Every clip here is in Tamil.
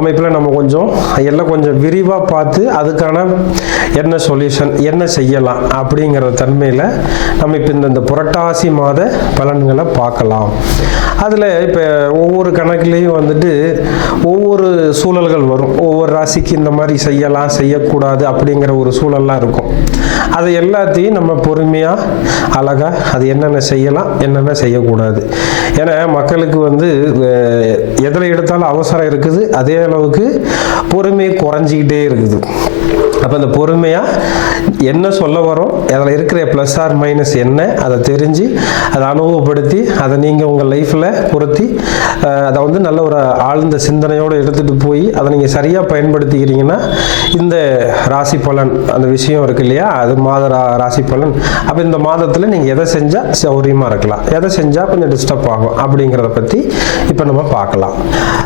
அமைப்பில் நம்ம கொஞ்சம் எல்லாம் கொஞ்சம் விரிவாக பார்த்து அதுக்கான என்ன சொல்யூஷன் என்ன செய்யலாம் அப்படிங்கிற தன்மையில் நம்ம இப்போ இந்த புரட்டாசி மாத பலன்களை பார்க்கலாம். அதில் இப்போ ஒவ்வொரு கணக்குலேயும் வந்துட்டு ஒவ்வொரு சூழல்கள் வரும். ஒவ்வொரு ராசிக்கு இந்த மாதிரி செய்யலாம் செய்யக்கூடாது அப்படிங்கிற ஒரு சூழல்லாம் இருக்கும். அதை எல்லாத்தையும் நம்ம பொறுமையாக அழகாக அது என்னென்ன செய்யலாம் என்னென்ன செய்யக்கூடாது. ஏன்னா மக்களுக்கு வந்து எதில் எடுத்தாலும் அவசரம் இருக்குது அதே அளவுக்கு பொறுமை குறைஞ்சிக்கிட்டே இருக்குது. அப்போ அந்த பொறுமையாக என்ன சொல்ல வரோம்? அதில் இருக்கிற ப்ளஸ் ஆர் மைனஸ் என்ன அதை தெரிஞ்சு அதை அனுபவப்படுத்தி அதை நீங்கள் உங்கள் லைஃப்பில் பொருத்தி அதை வந்து நல்ல ஒரு ஆழ்ந்த சிந்தனையோடு எடுத்துகிட்டு போய் அதை நீங்கள் சரியாக பயன்படுத்திக்கிறீங்கன்னா இந்த ராசி பலன் அந்த விஷயம் இருக்கு இல்லையா? அது மாத ரா- ராசி பலன். அப்போ இந்த மாதத்தில் நீங்கள் எதை செஞ்சால் சௌரியமாக இருக்கலாம். எதை செஞ்சால் கொஞ்சம் டிஸ்டர்ப் ஆகும். அப்படிங்கிறத பற்றி இப்போ நம்ம பார்க்கலாம்.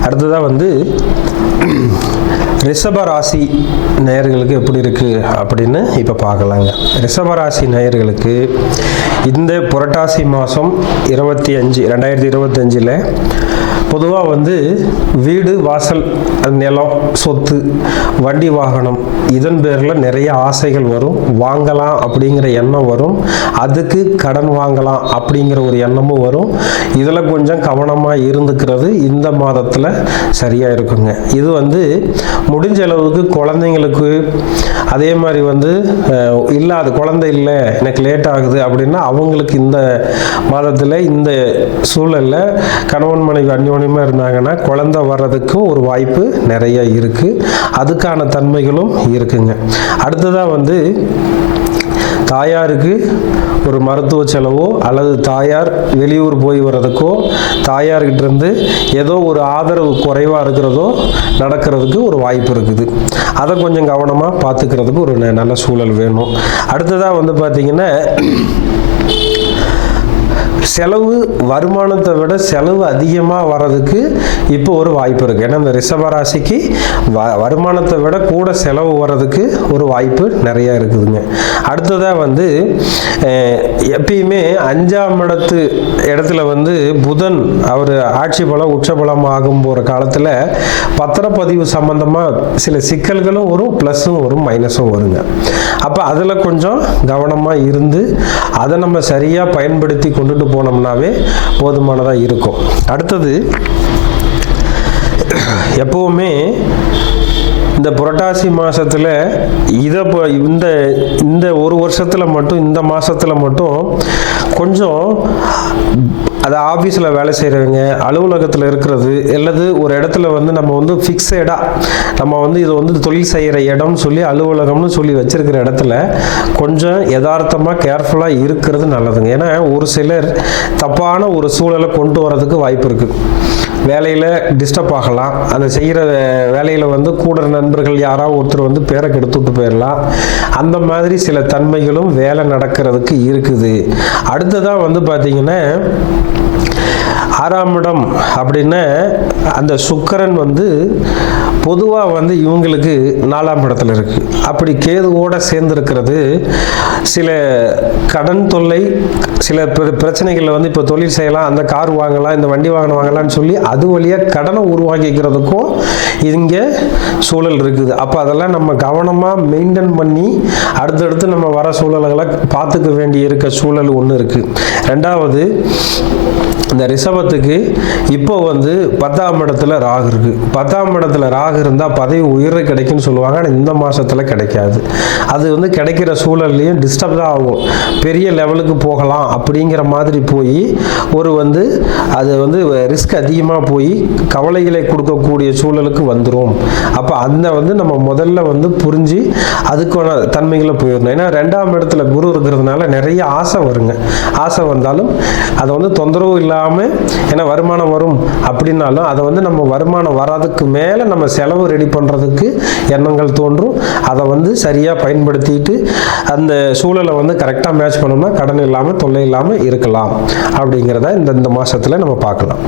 அடுத்ததாக வந்து ரிஷப ராசி நேயர்களுக்கு எப்படி இருக்குது அப்படின்னு இப்போ பார்க்கலாங்க. ரிஷப ராசி நேயர்களுக்கு இந்த புரட்டாசி மாதம் இருபத்தி அஞ்சு ரெண்டாயிரத்தி இருபத்தஞ்சில் பொதுவாக வந்து வீடு வாசல் நிலம் சொத்து வண்டி வாகனம் இதன் பேரில் நிறைய ஆசைகள் வரும். வாங்கலாம் அப்படிங்கிற எண்ணம் வரும். அதுக்கு கடன் வாங்கலாம் அப்படிங்கிற ஒரு எண்ணமும் வரும். இதில் கொஞ்சம் கவனமாக இருந்துக்கிறது இந்த மாதத்தில் சரியாக இருக்குங்க. இது வந்து முடிஞ்ச அளவுக்கு குழந்தைங்களுக்கு அதே மாதிரி வந்து இல்லாத குழந்தை இல்லை எனக்கு லேட் ஆகுது அப்படின்னா அவங்களுக்கு இந்த மாதத்தில் இந்த சூழலில் கணவன் மனைவி அந்யோன்யமாக இருந்தாங்கன்னா குழந்தை வர்றதுக்கும் ஒரு வாய்ப்பு நிறைய இருக்குது அதுக்கான தன்மைகளும் இருக்குங்க. அடுத்ததாக வந்து தாயாருக்கு ஒரு மருத்துவ செலவோ அல்லது தாயார் வெளியூர் போய் வர்றதுக்கோ தாயார்கிட்டருந்து ஏதோ ஒரு ஆதரவு குறைவாக இருக்கிறதோ நடக்கிறதுக்கு ஒரு வாய்ப்பு இருக்குது. அதை கொஞ்சம் கவனமாக பார்த்துக்கிறதுக்கு ஒரு ந- நல்ல சூழல் வேணும். அடுத்ததாக வந்து பார்த்திங்கன்னா செலவு வருமானத்தை விட செலவு அதிகமாக வர்றதுக்கு இப்போ ஒரு வாய்ப்பு இருக்குது ஏன்னா இந்த ரிஷபராசிக்கு வ வருமானத்தை விட கூட செலவு வர்றதுக்கு ஒரு வாய்ப்பு நிறையா இருக்குதுங்க. அடுத்ததாக வந்து எப்பயுமே அஞ்சாம் இடத்து இடத்துல வந்து புதன் அவர் ஆட்சி பலம் உச்சபலம் ஆகும் போகிற காலத்தில் பத்திரப்பதிவு சம்பந்தமாக சில சிக்கல்களும் வரும் ப்ளஸ்ஸும் வரும் மைனஸும் வருங்க. அப்போ அதில் கொஞ்சம் கவனமாக இருந்து அதை நம்ம சரியாக பயன்படுத்தி கொண்டுட்டு போனோம்னாவே போதுமானதாக இருக்கும். அடுத்தது எப்போவுமே இந்த புரட்டாசி மாதத்தில் இதை இப்போ இந்த இந்த ஒரு வருஷத்தில் மட்டும் இந்த மாதத்தில் மட்டும் கொஞ்சம் அது ஆஃபீஸில் வேலை செய்கிறவங்க அலுவலகத்தில் இருக்கிறது அல்லது ஒரு இடத்துல வந்து நம்ம வந்து ஃபிக்ஸடாக நம்ம வந்து இது வந்து தொழில் செய்கிற இடம்னு சொல்லி அலுவலகம்னு சொல்லி வச்சுருக்கிற இடத்துல கொஞ்சம் யதார்த்தமாக கேர்ஃபுல்லாக இருக்கிறது நல்லதுங்க. ஏன்னா ஒரு சிலர் தப்பான ஒரு சூழலை கொண்டு வரதுக்கு வாய்ப்பு இருக்குது வேலையில் டிஸ்டர்ப் ஆகலாம். அந்த செய்கிற வேலையில் வந்து கூட நண்பர்கள் யாராவது ஒருத்தர் வந்து பேரை கெடுத்துட்டு போயிடலாம் அந்த மாதிரி சில தன்மைகளும் வேலை நடக்கிறதுக்கு இருக்குது. அடுத்ததாக வந்து பார்த்திங்கன்னா ஆறாம் இடம் அப்படின்னா அந்த சுக்கரன் வந்து பொதுவாக வந்து இவங்களுக்கு நாலாம் இடத்துல இருக்கு. அப்படி கேதுவோட சேர்ந்துருக்கிறது சில கடன் தொல்லை சில பிரச்சனைகளில் பிரச்சனைகளை வந்து இப்போ தொழில் செய்யலாம் அந்த கார் வாங்கலாம் இந்த வண்டி வாகனம் வாங்கலாம்னு சொல்லி அது வழியாக கடனை உருவாக்கிக்கிறதுக்கும் இங்கே சூழல் இருக்குது. அப்போ அதெல்லாம் நம்ம கவனமாக மெயின்டைன் பண்ணி அடுத்தடுத்து நம்ம வர சூழல்களை பார்த்துக்க வேண்டி இருக்க சூழல் ஒன்று இருக்குது ரெண்டாவது இந்த ரிஷபத்துக்கு இப்போ வந்து பத்தாம் இடத்துல ராகு இருக்குது பத்தாம் இடத்துல ராகு இருந்தால் பதவி உயர்வு கிடைக்கும்னு சொல்லுவாங்க. ஆனால் இந்த மாதத்தில் கிடைக்காது. அது வந்து கிடைக்கிற சூழல்லையும் டிஸ்டர்ப் தான் ஆகும். பெரிய லெவலுக்கு போகலாம் அப்படிங்கிற மாதிரி போய் ஒரு வந்து அது வந்து ரிஸ்க் அதிகமாக போய் கவலைகளை கொடுக்கக்கூடிய சூழலுக்கு வந்துடும் அப்போ அந்த வந்து நம்ம முதல்ல வந்து புரிஞ்சு அதுக்கான தன்மைகளை போயிடணும் ஏன்னா ரெண்டாம் இடத்துல குரு இருக்கிறதுனால நிறைய ஆசை வருங்க. ஆசை வந்தாலும் அதை வந்து தொந்தரவு இல்லாமல் ஏன்னா வருமானம் வரும் அப்படின்னாலும் அதை வந்து நம்ம வருமானம் வராதுக்கு மேலே நம்ம செலவு ரெடி பண்ணுறதுக்கு எண்ணங்கள் தோன்றும். அதை வந்து சரியாக பயன்படுத்திட்டு அந்த சூழலை வந்து கரெக்டாக மேட்ச் பண்ணோம்னா கடன் இல்லாமல் தொல்லை இல்லாமல் இருக்கலாம். அப்படிங்கிறத இந்த இந்த மாதத்தில் நம்ம பார்க்கலாம்.